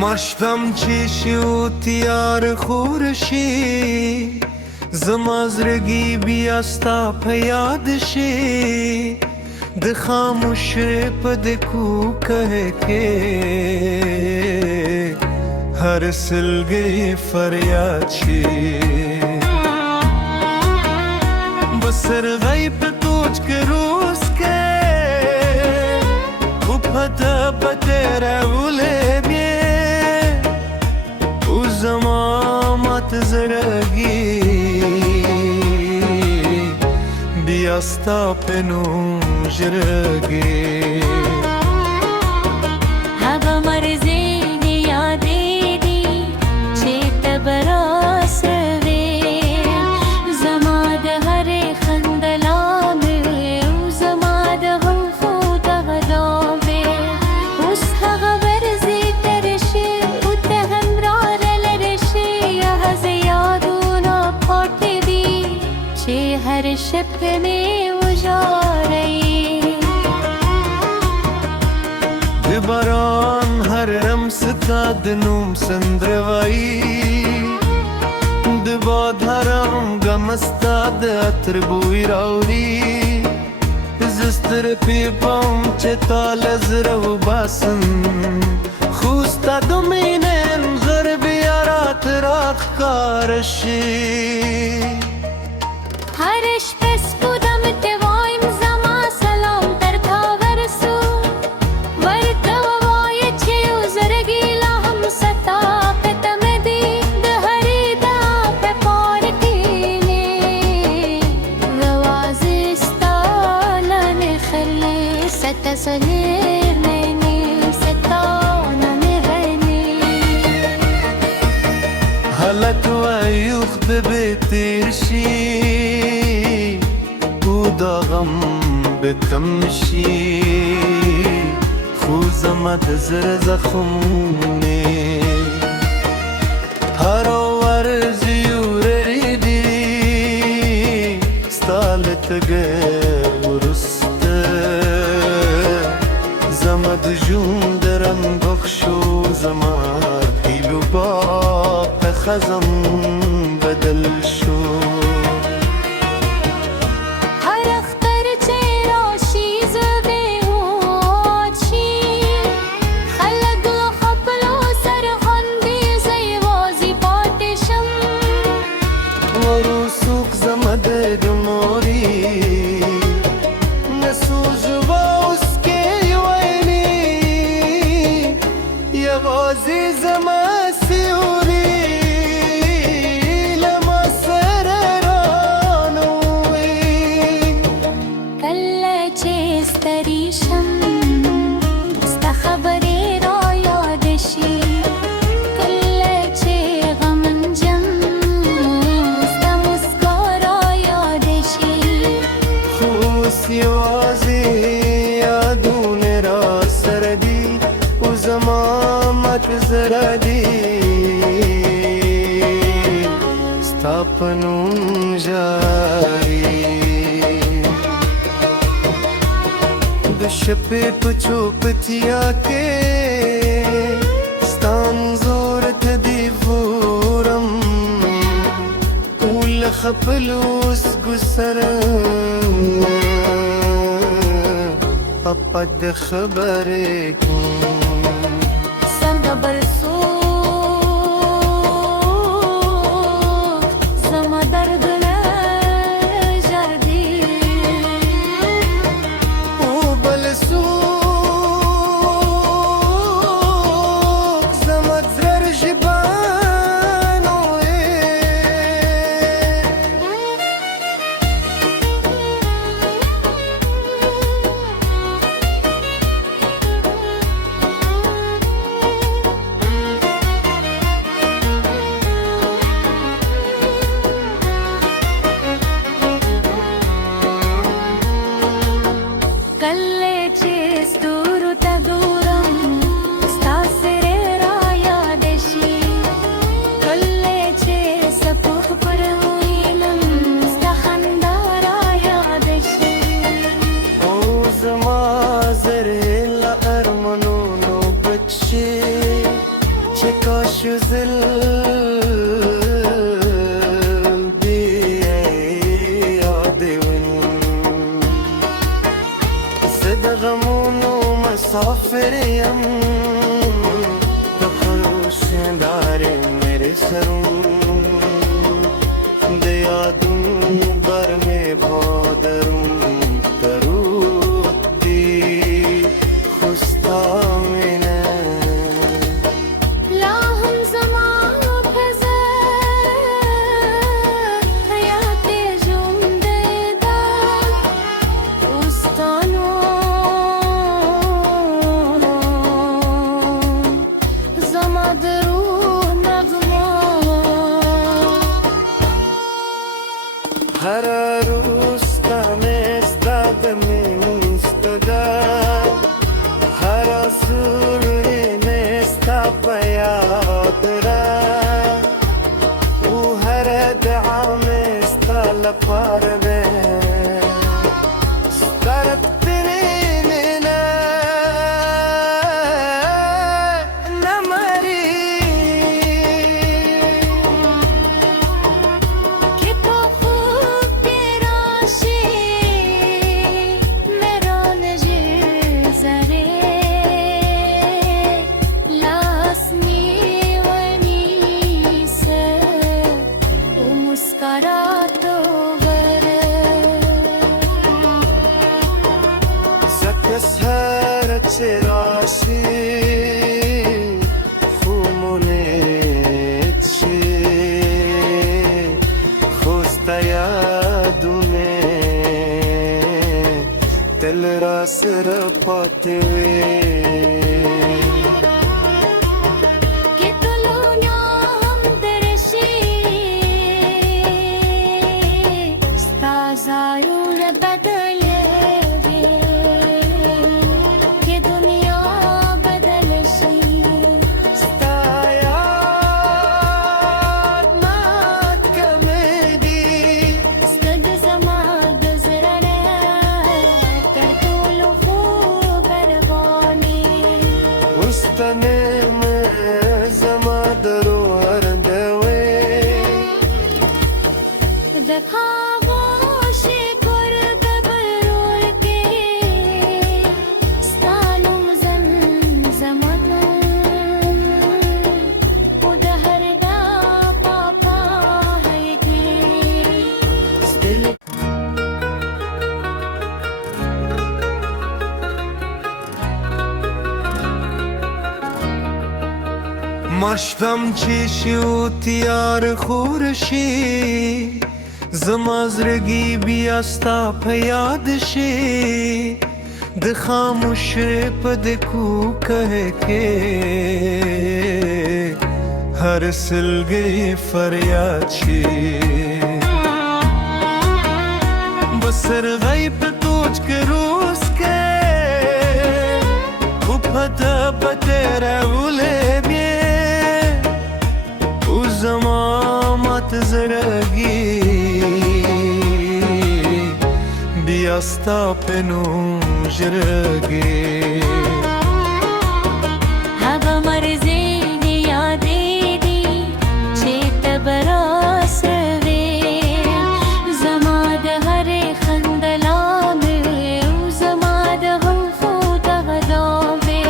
ماشتم چشی و تیار خورشی زمازرگی بیاستا پیادشی د خاموش پد کو کہہ کے ہر سلگی فریاد شی بسر غیب توج کے روز کے وپتا بتیرا ولے زمامت زرگی بیاستا پنو جرگی هوا مرزی یادی دی چیت براس وی زماد هر خندلام زماد هم خود غدام اس هوا برزی ترشی हर शिप में उजारे बरान हर रमसता दनूम संद्रवाई दबाधरम गमस्ता दत्र बुई राउरी زستر پیپام چه تال زرو باسن خوستا دومینن غربی آرات راخ کارشی هرش پس بودم توایم زما سلام در تاورسو ورتا وای چه زرگی لهم ستا پتمدی دهری دا په پارکینی روازستان خلی ستسهر نینی ستان نغنی حالت وایوخ ببترشی داغم بتمشي خوزم دزر زخموني هارو ورزي وريدي ستالت ورست زمد جندرم بخشو زمان هيلو باب خزم بدل شو یوازی یادون را سردی و زمامت زردی ستاپنون جاری دشپ پچو پتیا کے ستان زورت دیفورم اول خپلوس گسرم پد خبرك سنگ برسوك زما درد نجردي وبلسوك زما زر جبانو मुसाफिर यम खुशदारे मेरे सरूं दया दूं बर में भौदरूं तरूती खुस्ता मिने لا هم زمان فزر حياتي جمددا وسطانون زمادرو نغمان هر روز استاد من استدار هر سور نستا پیاد را و هر دعام استا لپار بے سترت ترینینا نمری कि तो खूब तेरा शी मेरा नजर जरे लासनी वनी से वो मुस्करा तो गर سکس هر چراشی خمونیچی خوستا یادونه دل را سر پاتوی कि तुलुन्या हम दरशी स्ताजायुर बदले कि दुनिया बदलशी ستایاد نات کمیدی استد زمان گزرنے کر طول خوب بربانی مستنیم زما درو هر دوی देखा गोशे कर दबरोर के स्तानुम जन zaman udahar da papa hai ke دل مشتم چشی و تیار خورشی زمازرگی بیاستا پیادشی د خاموش پد کو کہہ کے ہر سل گئی فریاد شی بسر غیب توج کے روز کے وبهدا بدر ولبي وزمامات زرقي بيستا بنو جرقي हवा मर्जी दिया दीदी चेत बरास वे जमाद हरे खंदला में जमाद हम फूट गदावे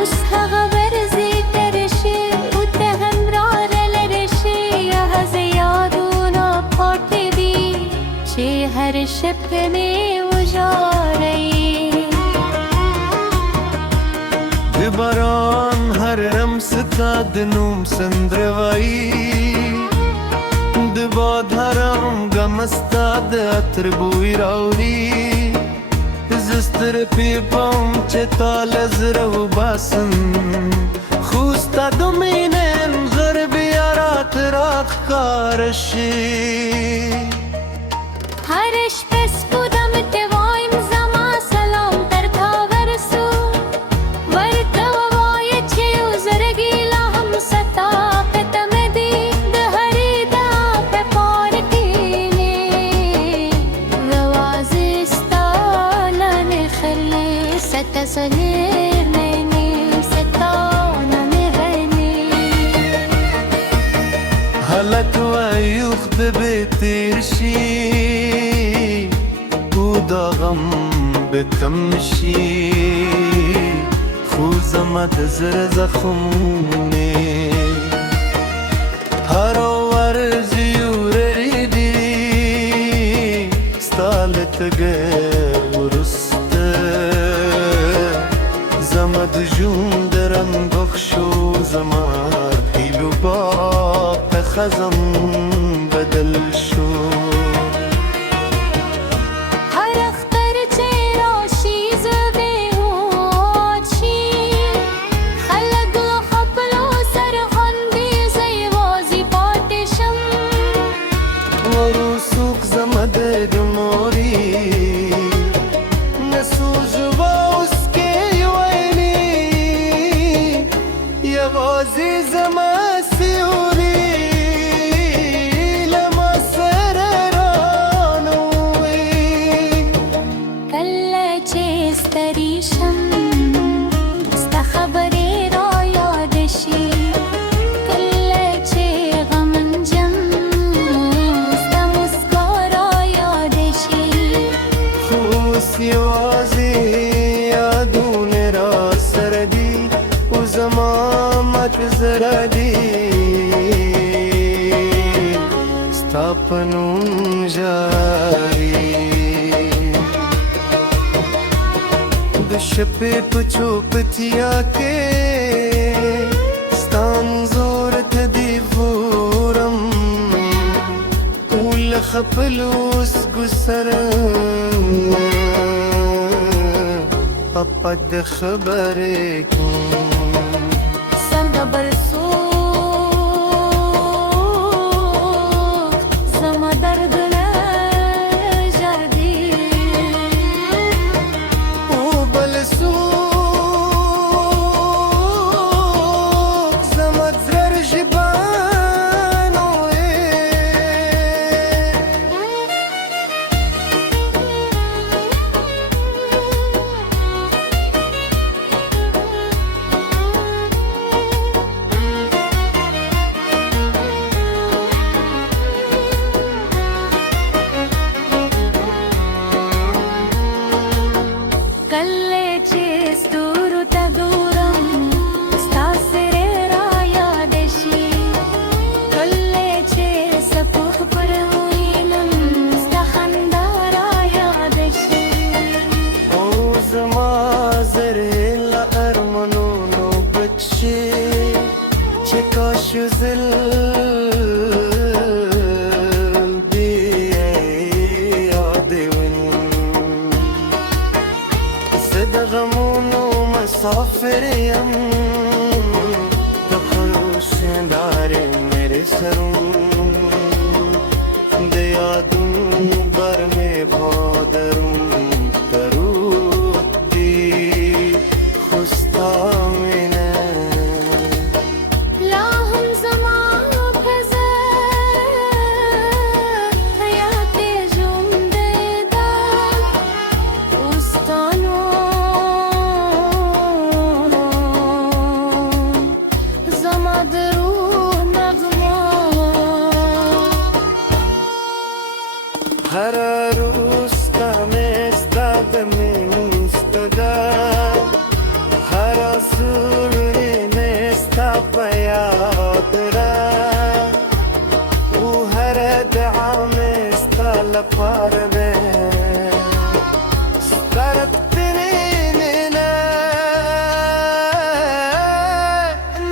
उस खबर जी तरशे उतहम रार लरशे यह ज़ियादुना पाटे दी चे हर शिप में उजारे باران هر رمستا دنوم سندروایی دباد هرم گمستا دتر بوی راوری زستر پیپام چتال زرو باسن خوستا دومینن غربی آرات راخ کارشی هرش بس بودم توایم زما سلام در تاورسو ورتا وای چه زرگی لهم ستا پتمدی دهری دا په پار کینی روازستان خلی ستسهر نینی ستان نغنی حالت و ایوخ ببترشی و دا غم بتمشی زمد زر زخمونه هر ورزی وریدی ستالت گرسته زمد جون درم بخشو زمد پیلو با خزم بدل شو یوازې یادونه را سره دي او زما مات زړه دي ستا په نوم ژاړي د شپې په چوپتیا کې ستا انځور ته دې ګورم له خپلو سترګو سره پاپا د خبرې کوم څنګه برسوخ زما دردونه ژر دي او بل څوک زما زړه ژبانو شزل بي يعدون زد غمونو مسافر يم تخلص داري मेरे سرون ديادون بر में بادرون دروتی خستا هر روز کم استاد من استدا هر سور نستا پیاد را او هر دعام استا لپار به سترت تنینینا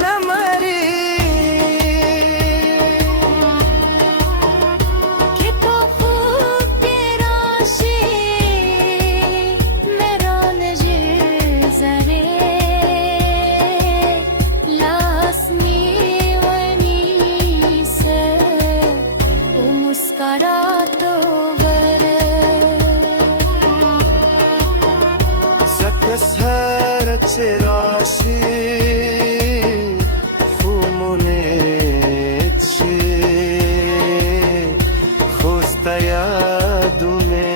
نماری سهرت راشي فومونت شي خوستا یادونه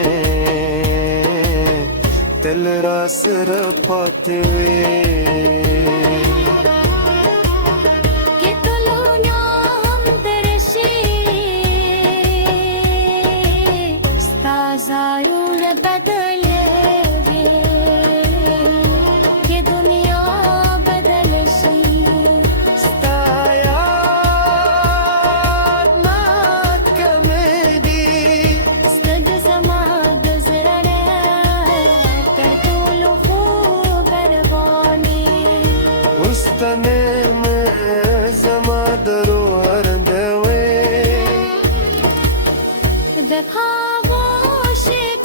تل را سره پاتې وي ज़ायुन बदले ये दुनिया عاشق